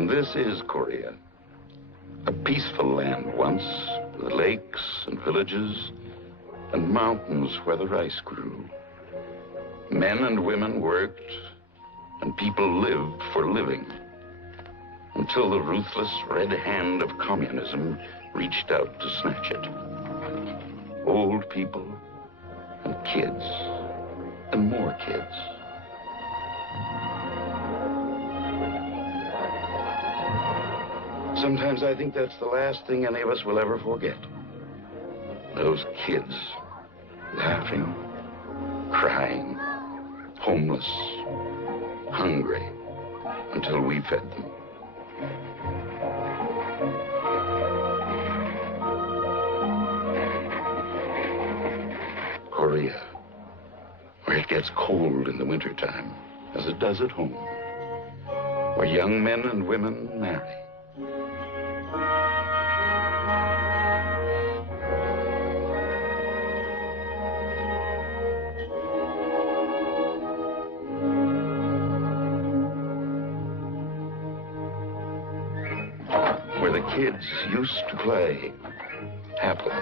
And this is Korea. A peaceful land once, with lakes and villages and mountains where the rice grew. Men and women worked, and people lived for living, until the ruthless red hand of communism reached out to snatch it. Old people and kids and more kids. Sometimes I think that's the last thing any of us will ever forget. Those kids, laughing, crying, homeless, hungry, until we fed them. Korea, where it gets cold in the wintertime, as it does at home, where young men and women marry. Where the kids used to play happily.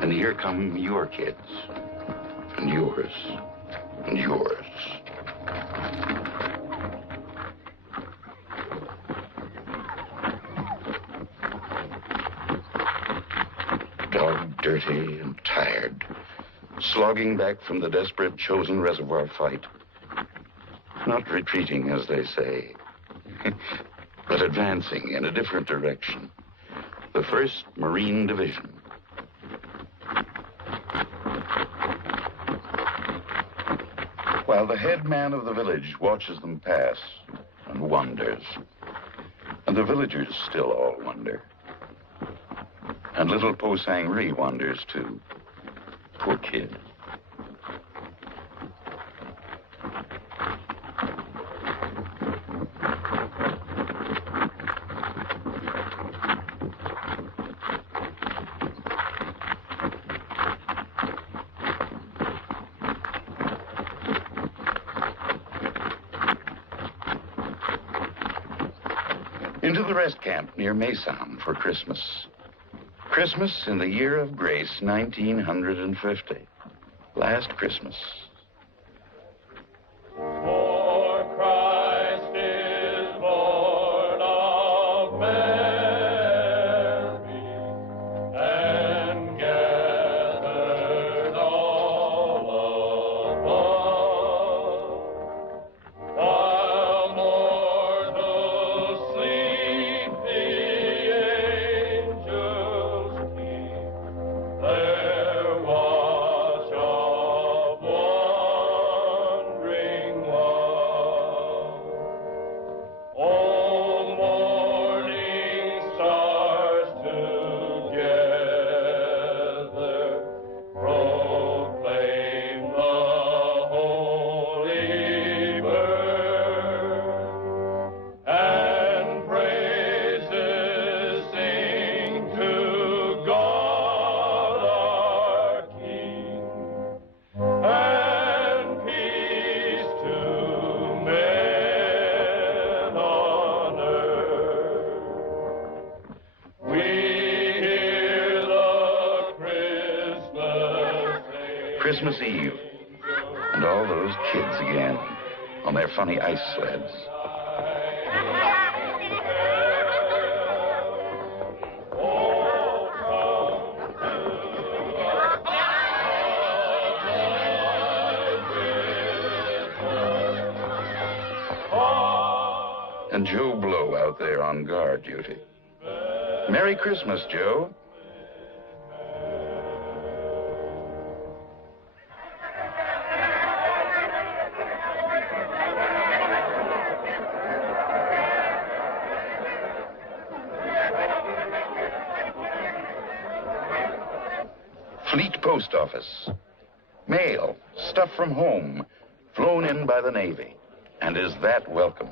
And here come your kids, and yours, and yours. Dog dirty and tired, slogging back from the desperate chosen reservoir fight. Not retreating, as they say, but advancing in a different direction. The 1st Marine Division. While the head man of the village watches them pass and wonders. And the villagers still all wonder. And little Po Sang-ri wonders too. Poor kid. Into the rest camp near Mason for Christmas. Christmas in the year of grace, 1950. Last Christmas. For Christ is born of Mary, and gathered all above, while mortals sleep, the angels keep their watch of wondering love. All morning stars together proclaim the holy birth, and praises sing to God our King, and peace to men on earth. We hear the Christmas Eve. And all those kids again on their funny ice sleds. And Joe Blow out there on guard duty. Merry Christmas, Joe. Fleet Post Office. Mail, stuff from home, flown in by the Navy. And is that welcome?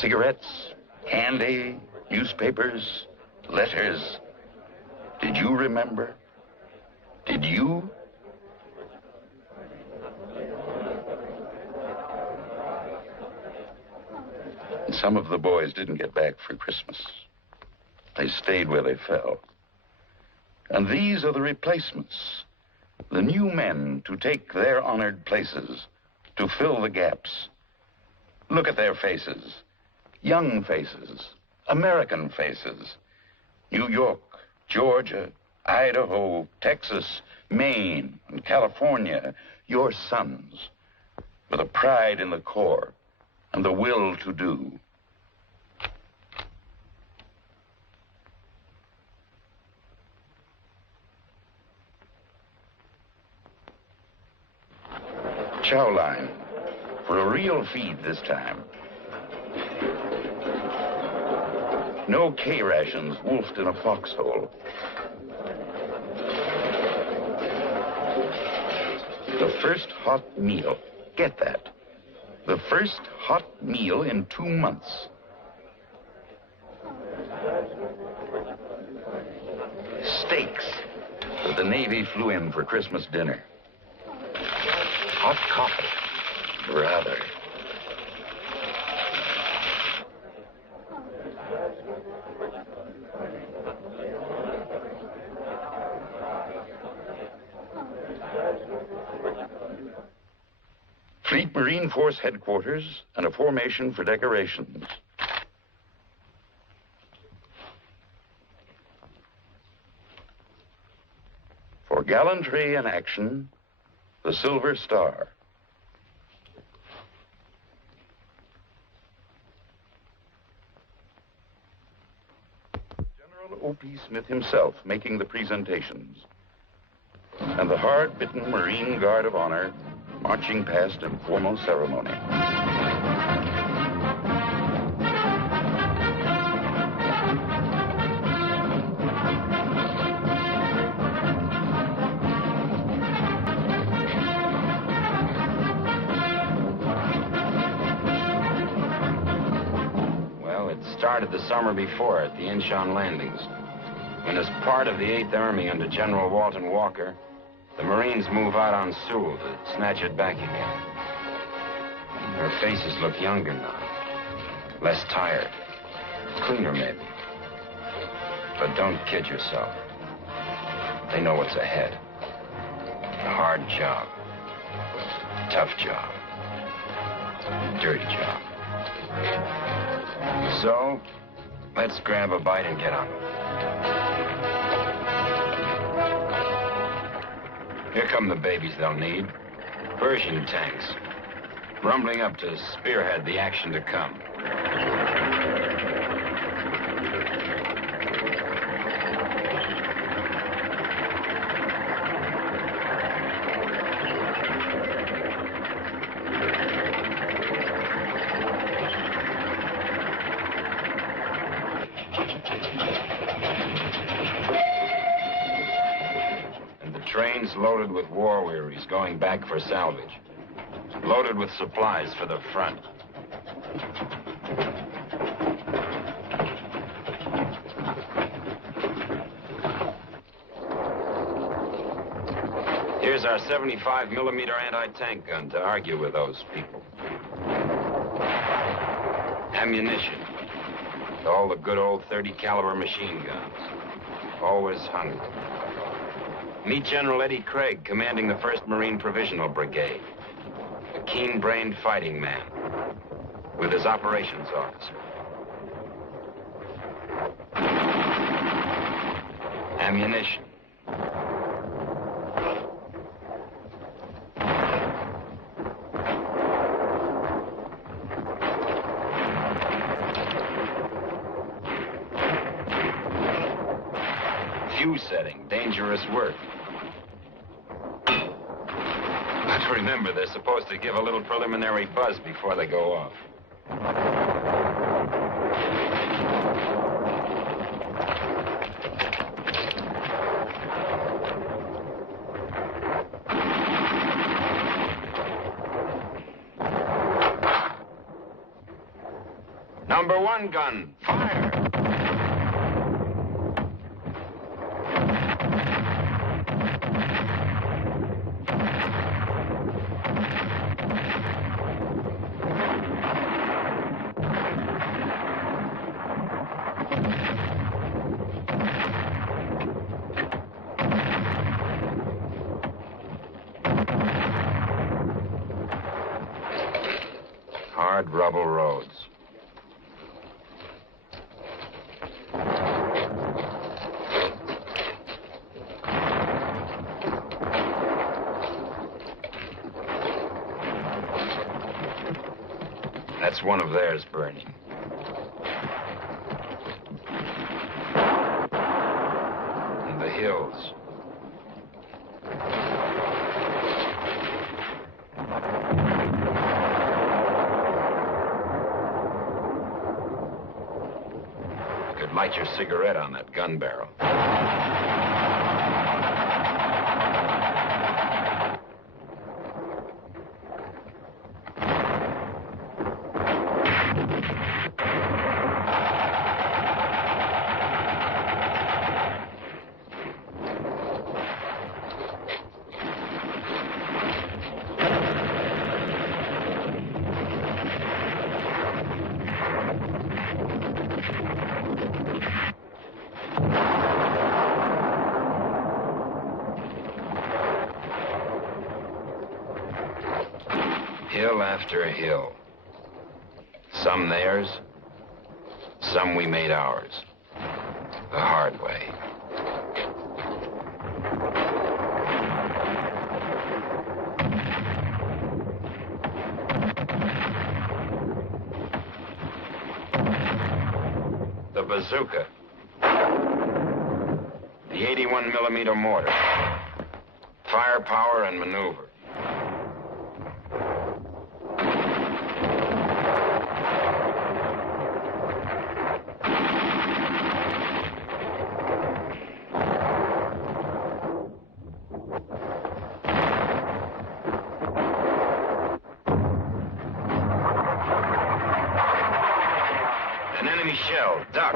Cigarettes, candy, newspapers, letters. Did you remember? Did you? Some of the boys didn't get back for Christmas. They stayed where they fell. And these are the replacements, the new men to take their honored places, to fill the gaps. Look at their faces, young faces, American faces. New York, Georgia, Idaho, Texas, Maine, and California, your sons, with a pride in the core and the will to do. Chow line, for a real feed this time. No K rations wolfed in a foxhole. The first hot meal, get that. The first hot meal in 2 months. Steaks that the Navy flew in for Christmas dinner. Hot coffee, rather. Fleet Marine Force headquarters and a formation for decorations. For gallantry in action, the Silver Star. General O.P. Smith himself making the presentations. And the hard-bitten Marine Guard of Honor marching past in formal ceremony. Well, it started the summer before at the Incheon landings, when as part of the 8th Army under General Walton Walker, the Marines move out on Sewell to snatch it back again. Their faces look younger now, less tired, cleaner maybe. But don't kid yourself. They know what's ahead. A hard job, tough job, dirty job. So, let's grab a bite and get on with it. Here come the babies they'll need. Persian tanks. Rumbling up to spearhead the action to come. Trains loaded with war wearies going back for salvage. Loaded with supplies for the front. Here's our 75mm anti-tank gun to argue with those people. Ammunition. All the good old 30 caliber machine guns. Always hungry. Meet General Eddie Craig, commanding the 1st Marine Provisional Brigade. A keen-brained fighting man with his operations officer. Ammunition. Fuse setting, dangerous work. But remember, they're supposed to give a little preliminary buzz before they go off. Number 1 gun, fire! Hard rubble roads. That's one of theirs burning. And the hills. You could light your cigarette on that gun barrel. Hill after hill. Some theirs, some we made ours. The hard way. The bazooka. The 81mm mortar. Firepower and maneuver. An enemy shell. Duck.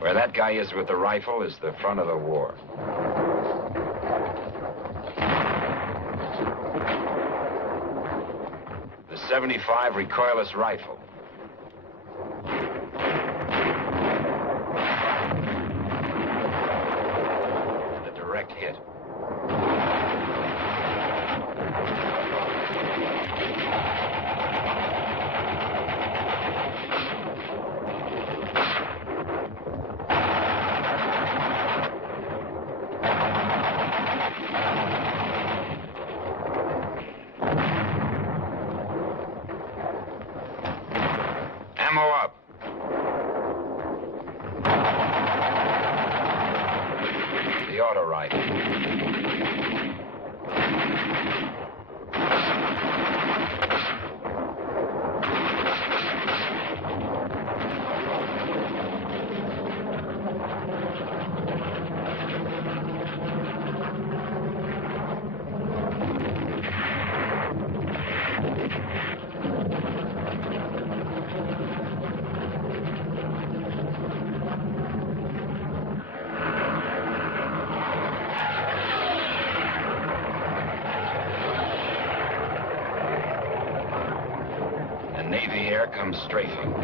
Where that guy is with the rifle is the front of the war. The 75 recoilless rifle. And a direct hit. Ammo up. The auto rifle. Navy air comes strafing.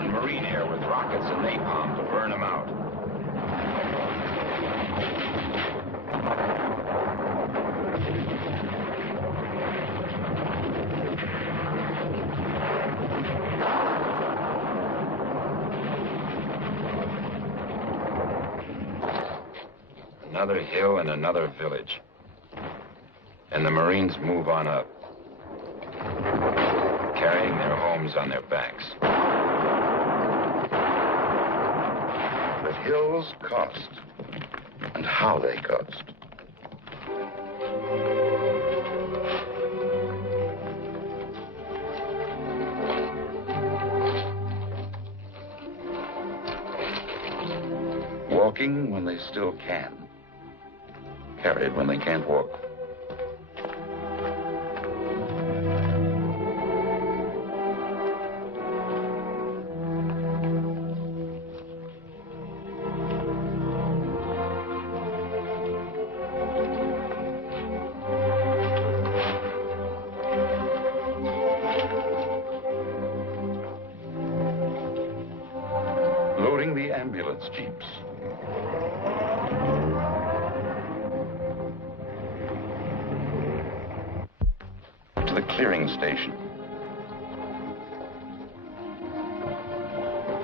And Marine air with rockets and napalm to burn them out. Another hill and another village. And the Marines move on up, carrying their homes on their backs. The hills cost, and how they cost. walking when they still can, carried when they can't walk. Loading the ambulance jeeps. To the clearing station.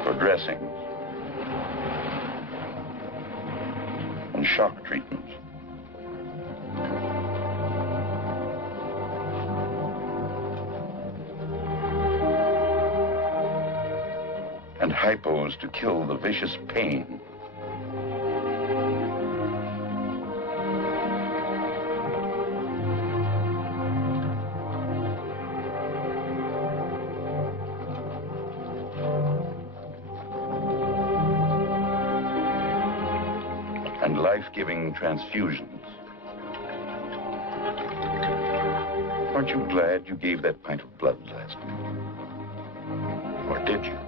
For dressings. And shock treatments. And hypos to kill the vicious pain. And life-giving transfusions. Aren't you glad you gave that pint of blood last night? Or did you?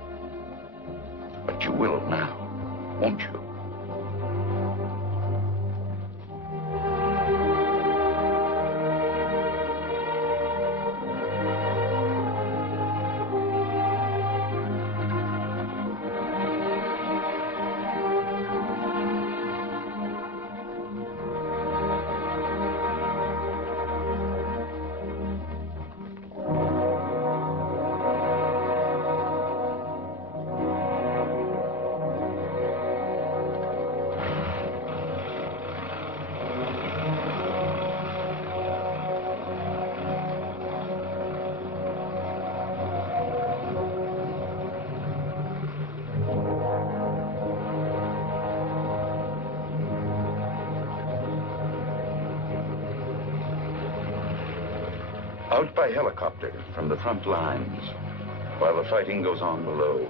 But you will now, won't you? Out by helicopter from the front lines, while the fighting goes on below.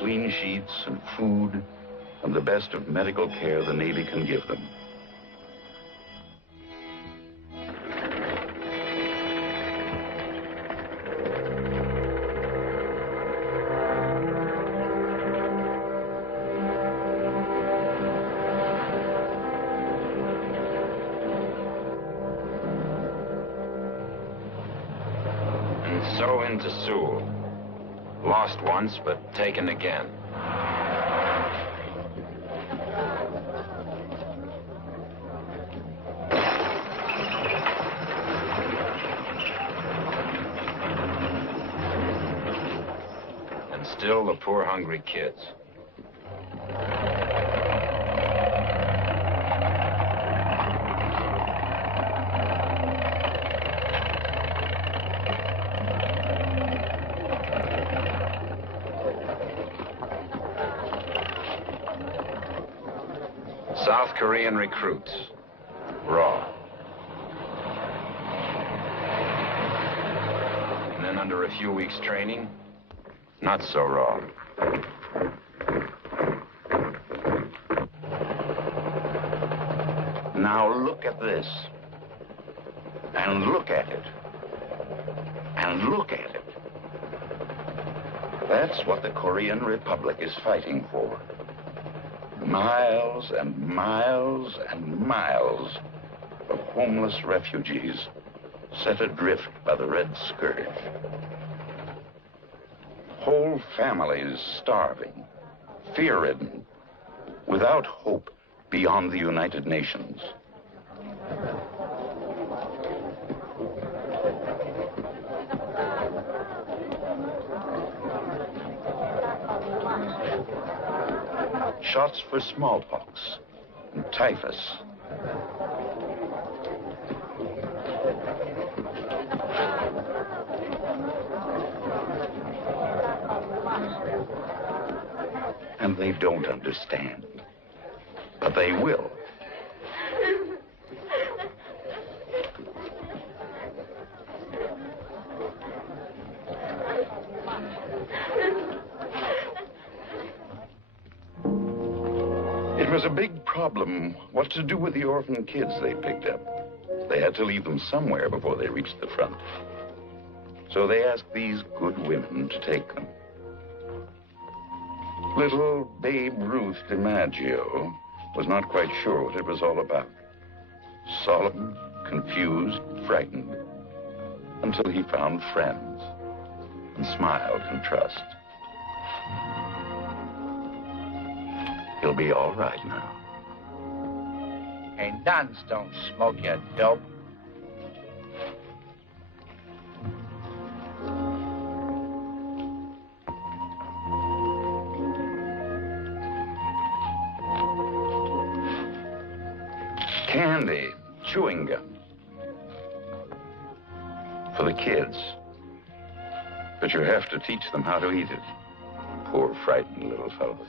Clean sheets and food, and the best of medical care the Navy can give them. So into Sewell. Lost once, but taken again. And still the poor hungry kids. South Korean recruits, raw. And then under a few weeks' training, not so raw. Now look at this. And look at it. And look at it. That's what the Korean Republic is fighting for. Miles and miles and miles of homeless refugees set adrift by the Red Scourge. Whole families starving, fear-ridden, without hope beyond the United Nations. Shots for smallpox and typhus. And they don't understand. But they will. problem what to do with the orphan kids they picked up. They had to leave them somewhere before they reached the front. So they asked these good women to take them. Little Babe Ruth DiMaggio was not quite sure what it was all about. Solemn, confused, frightened, until he found friends and smiled in trust. He'll be all right now. Hey, nuns don't smoke, you dope. Candy, chewing gum. For the kids. But you have to teach them how to eat it. Poor, frightened little fellows.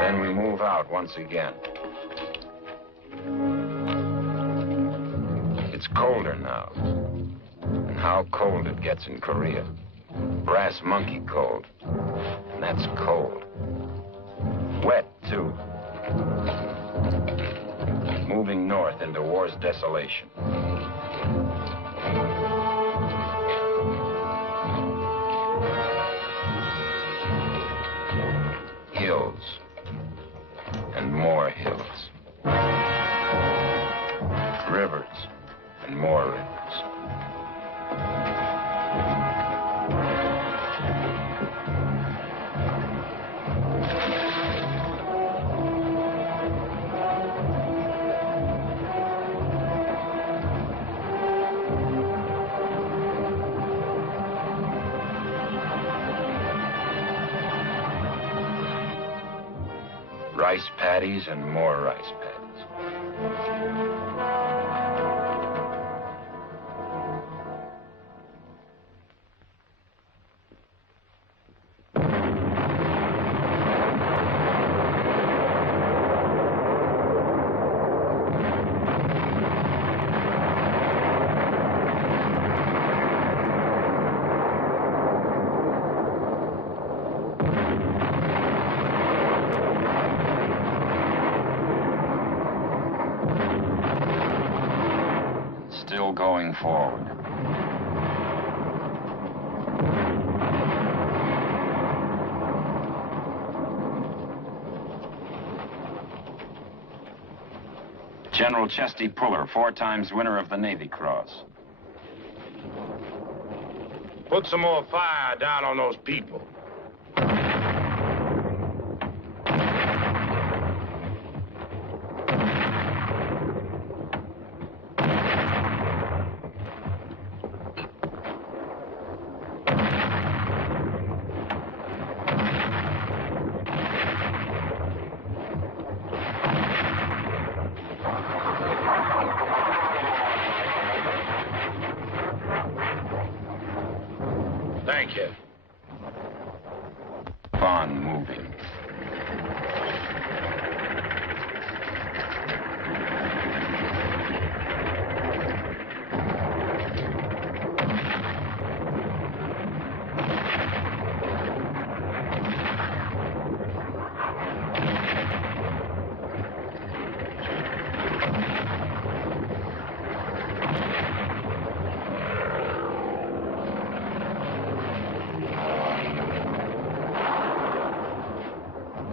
Then we move out once again. It's colder now. And how cold it gets in Korea. Brass monkey cold. And that's cold. Wet, too. Moving north into war's desolation. Hills. And more hills. Rivers. And more rivers. Rice paddies and more rice paddies. Still going forward. General Chesty Puller, 4 times winner of the Navy Cross. Put some more fire down on those people. Thank you. On moving.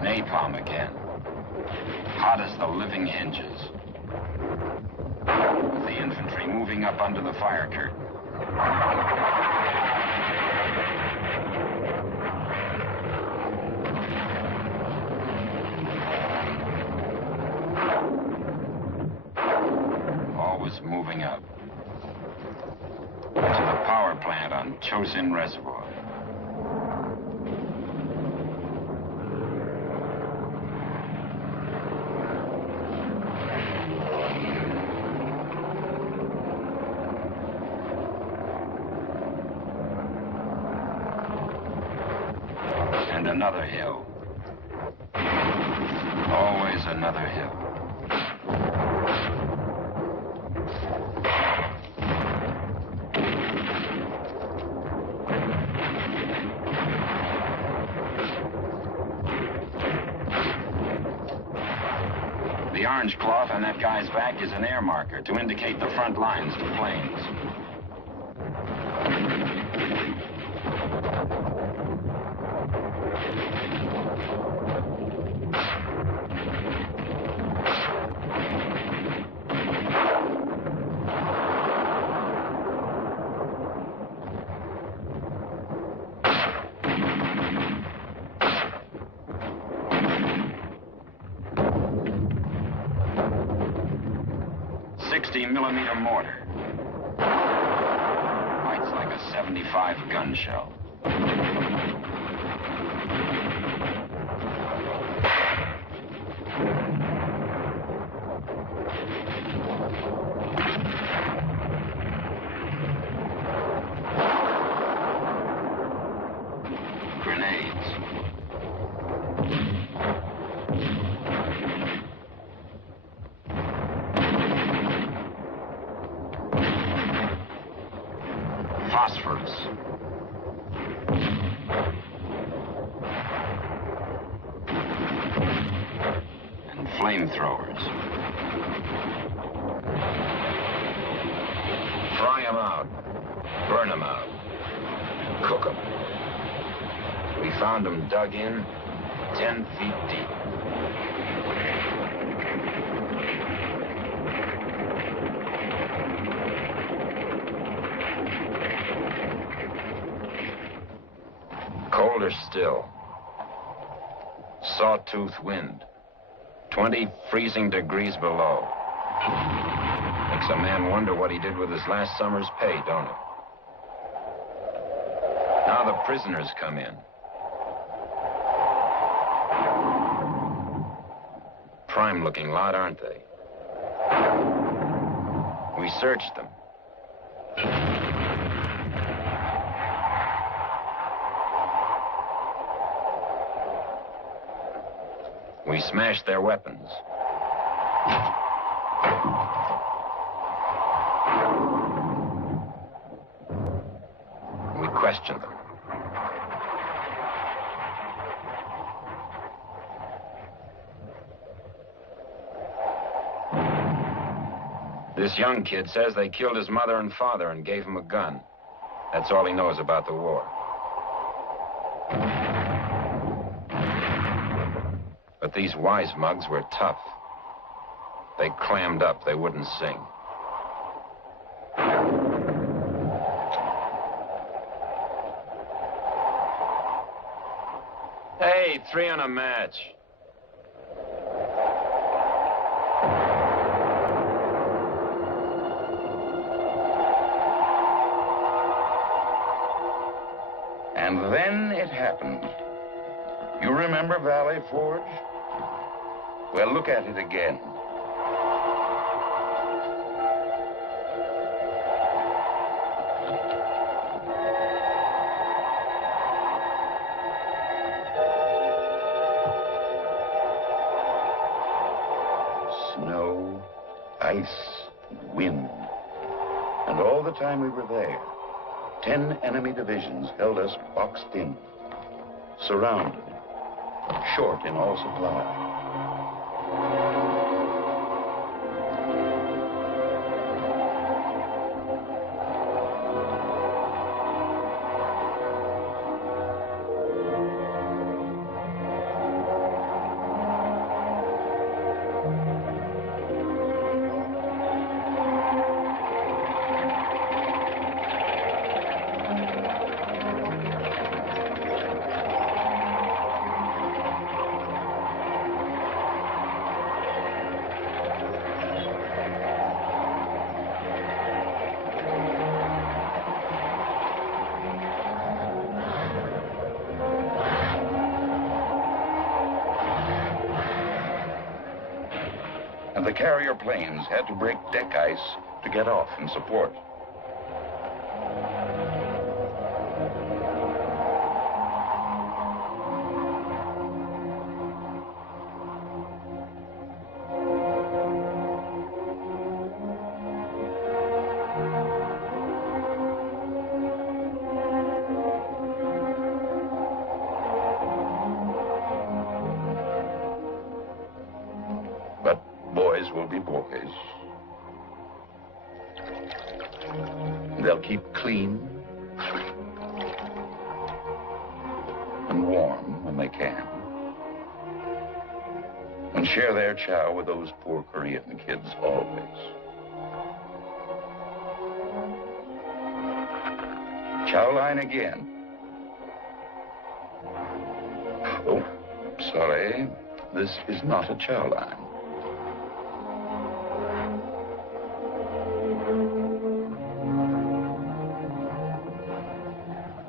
Napalm again. Hot as the living hinges. With the infantry moving up under the fire curtain. Always moving up. To the power plant on Chosin Reservoir. another hill. Always another hill. The orange cloth on that guy's back is an air marker to indicate the front lines of planes. .60mm mortar. Bites like a 75 gun shell. Grenades. Phosphorus. And flamethrowers. Fry them out. Burn them out. Cook them. We found them dug in 10 feet deep. Colder still. Sawtooth wind. 20 freezing degrees below. Makes a man wonder what he did with his last summer's pay, don't it? Now the prisoners come in. Prime-looking lot, aren't they? We searched them. We smashed their weapons. We questioned them. This young kid says they killed his mother and father and gave him a gun. That's all he knows about the war. But these wise mugs were tough. They clammed up. They wouldn't sing. Hey, 3 on a match. And then it happened. You remember Valley Forge? Well, look at it again. Snow, ice, and wind. And all the time we were there, 10 enemy divisions held us boxed in, surrounded, short in all supply. And the carrier planes had to break deck ice to get off and support. Boys will be boys. They'll keep clean and warm when they can, and share their chow with those poor Korean kids always. Chow line again. Oh, sorry. This is not a chow line.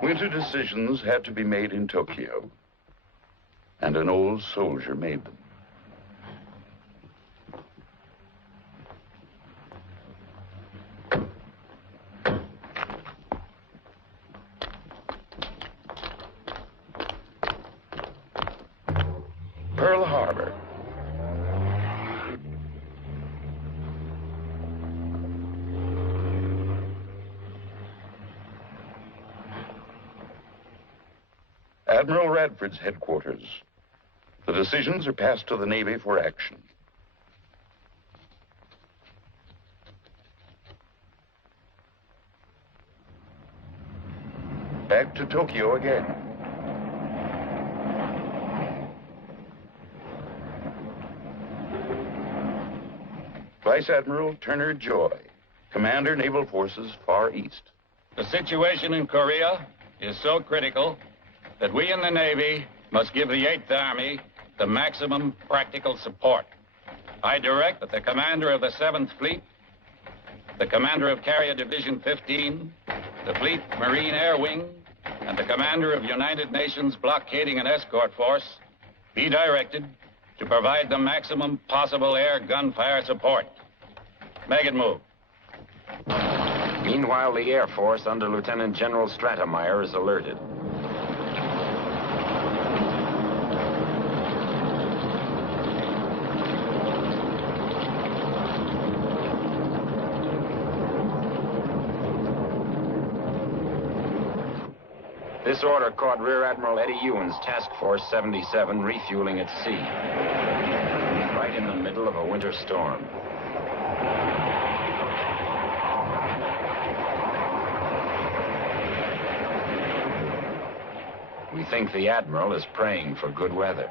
Winter decisions had to be made in Tokyo, and an old soldier made them. Pearl Harbor. Admiral Radford's headquarters. The decisions are passed to the Navy for action. Back to Tokyo again. Vice Admiral Turner Joy, Commander, Naval Forces, Far East. The situation in Korea is so critical that we in the Navy must give the 8th Army the maximum practical support. I direct that the commander of the 7th Fleet, the commander of Carrier Division 15, the Fleet Marine Air Wing, and the commander of United Nations Blockading and Escort Force be directed to provide the maximum possible air gunfire support. Make it move. Meanwhile, the Air Force under Lieutenant General Stratemeyer is alerted. This order caught Rear Admiral Eddie Ewan's Task Force 77 refueling at sea, right in the middle of a winter storm. We think the Admiral is praying for good weather.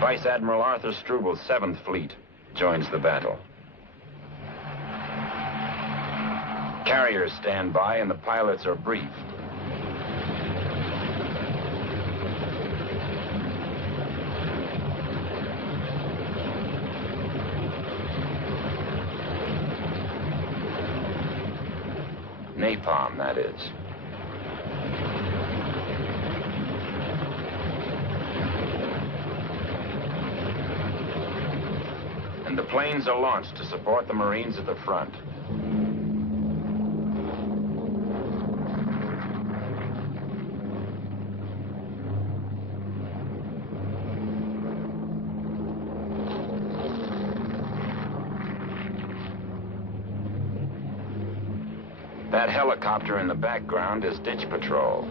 Vice Admiral Arthur Struble's 7th Fleet joins the battle. Carriers stand by and the pilots are briefed. Napalm, that is. The planes are launched to support the Marines at the front. That helicopter in the background is ditch patrol.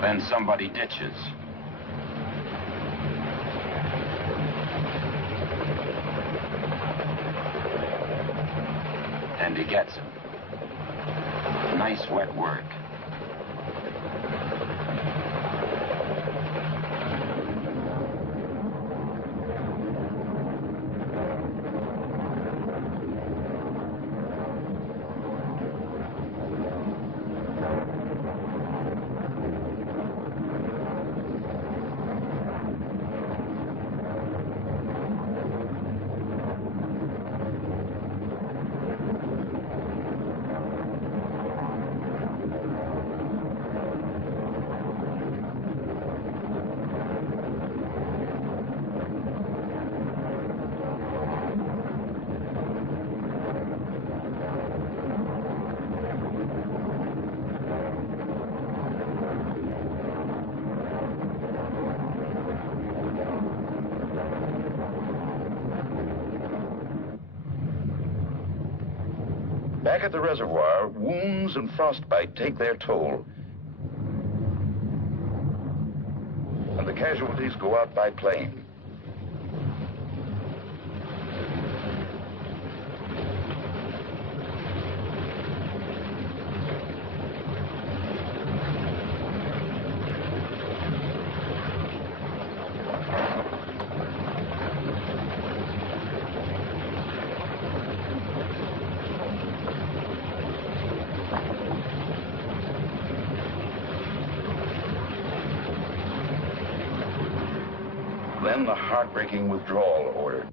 Then somebody ditches. And he gets him. Nice wet work. Back at the reservoir, wounds and frostbite take their toll. And the casualties go out by plane. Then the heartbreaking withdrawal order.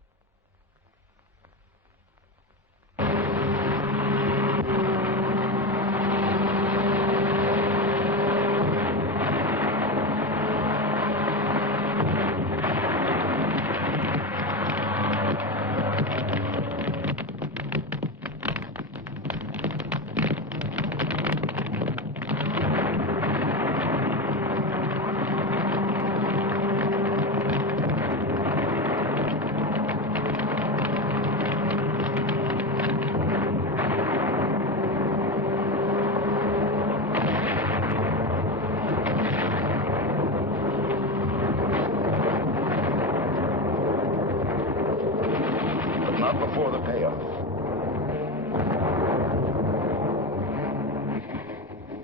Not before the payoff.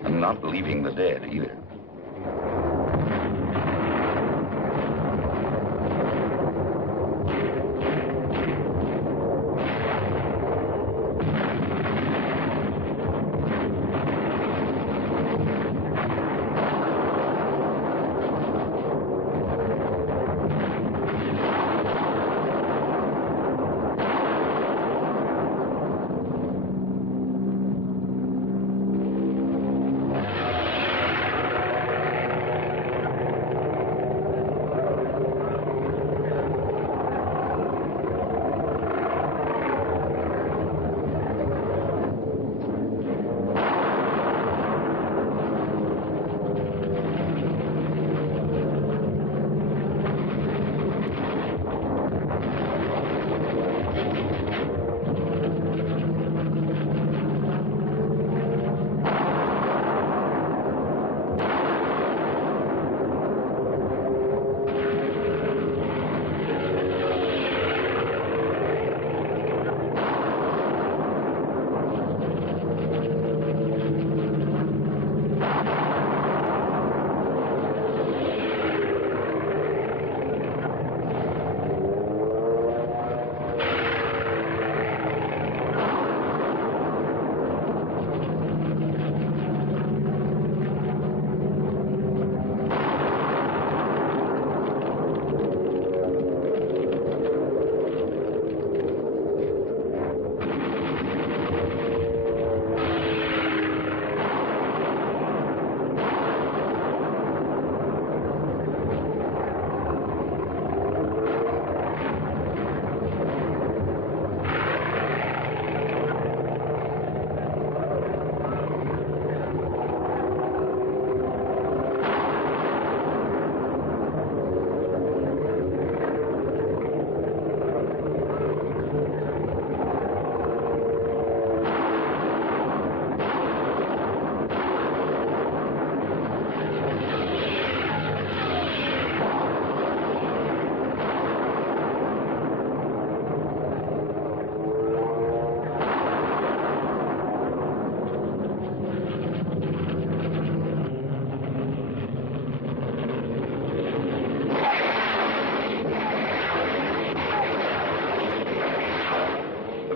And not leaving the dead either.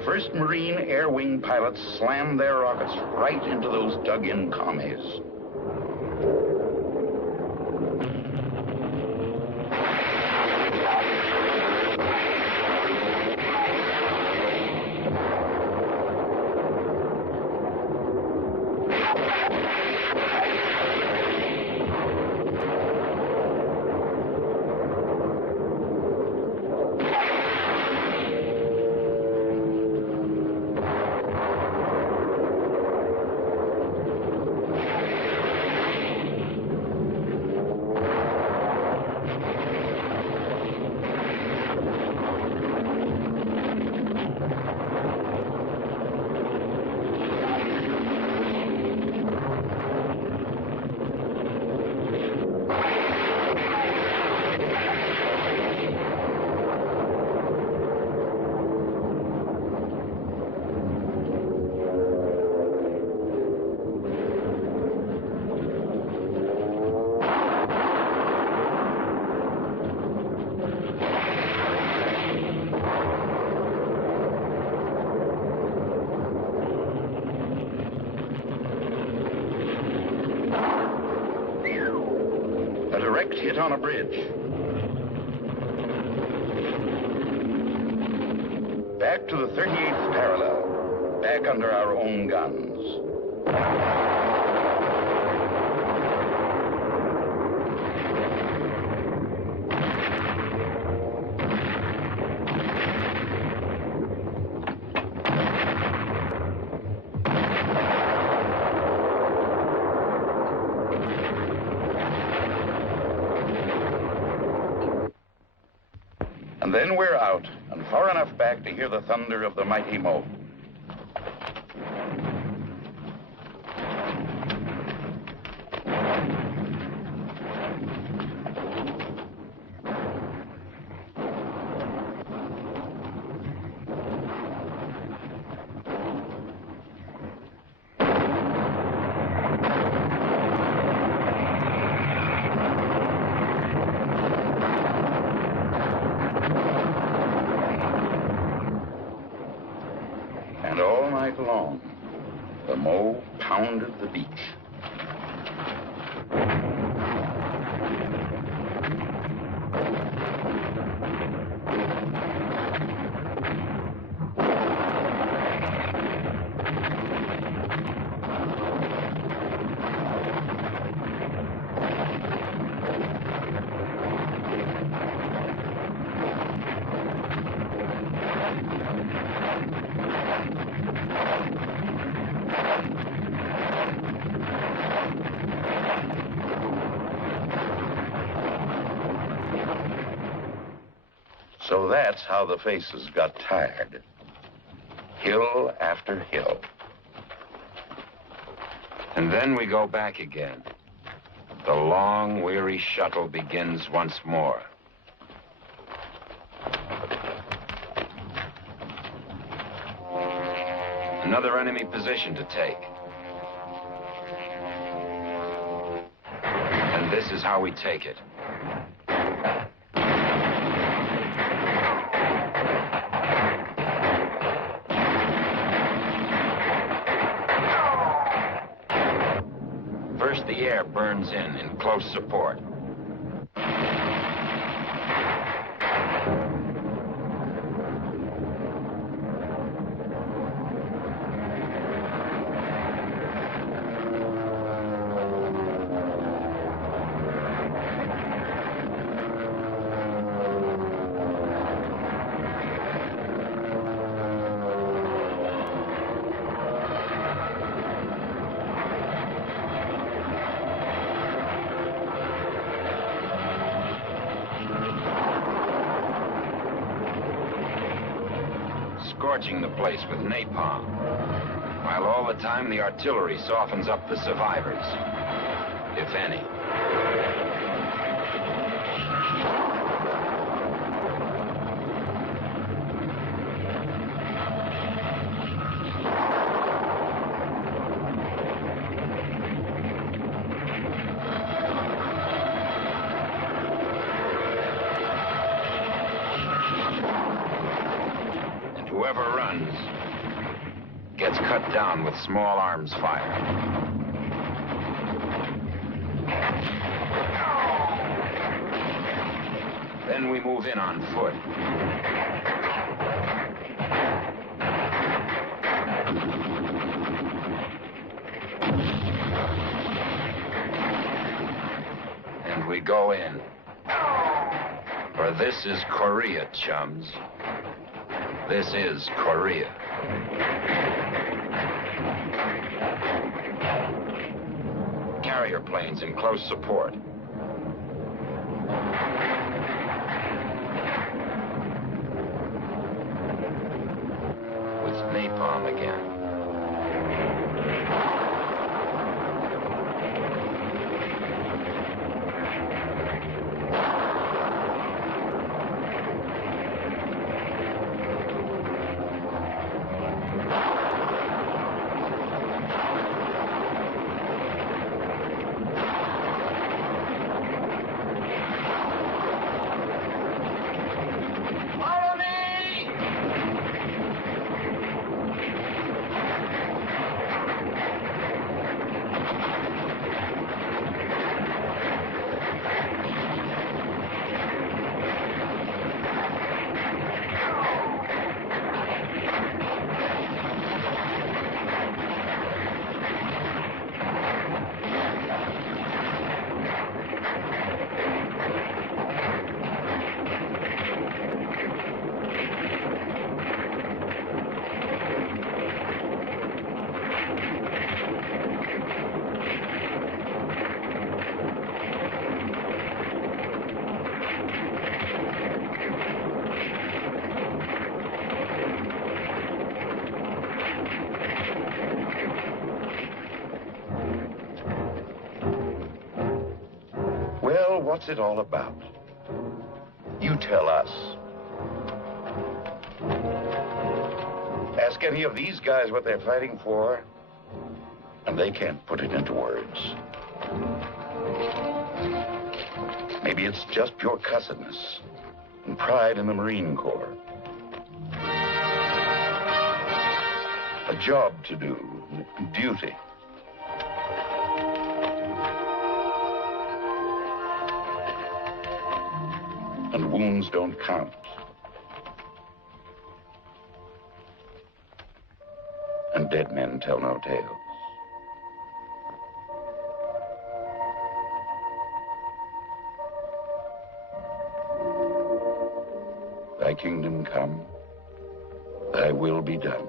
First Marine Air Wing pilots slammed their rockets right into those dug-in commies. hit on a bridge. Back to the 38th parallel. Back under our own guns. And then we're out, and far enough back to hear the thunder of the mighty moat. And all night long, the mow pounded the beach. So that's how the faces got tired. Hill after hill. And then we go back again. The long, weary shuttle begins once more. Another enemy position to take. And this is how we take it. First, the air burns in close support. Scorching the place with napalm, while all the time the artillery softens up the survivors, if any. Whoever runs gets cut down with small arms fire. Then we move in on foot. And we go in. For this is Korea, chums. This is Korea. Carrier planes in close support. With napalm again. what's it all about? You tell us. Ask any of these guys what they're fighting for, and they can't put it into words. Maybe it's just pure cussedness and pride in the Marine Corps. A job to do, duty. And wounds don't count. And dead men tell no tales. Thy kingdom come, thy will be done.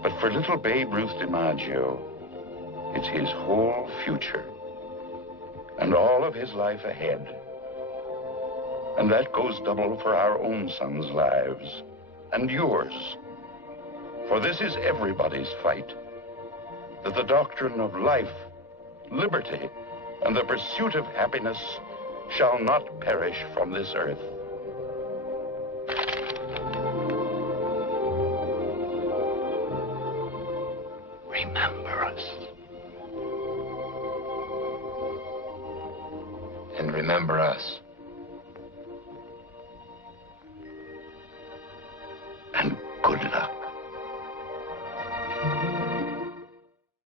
But for little Babe Ruth DiMaggio, it's his whole future and all of his life ahead. And that goes double for our own sons' lives and yours. For this is everybody's fight, that the doctrine of life, liberty, and the pursuit of happiness shall not perish from this earth. Remember us. And remember us. And good luck.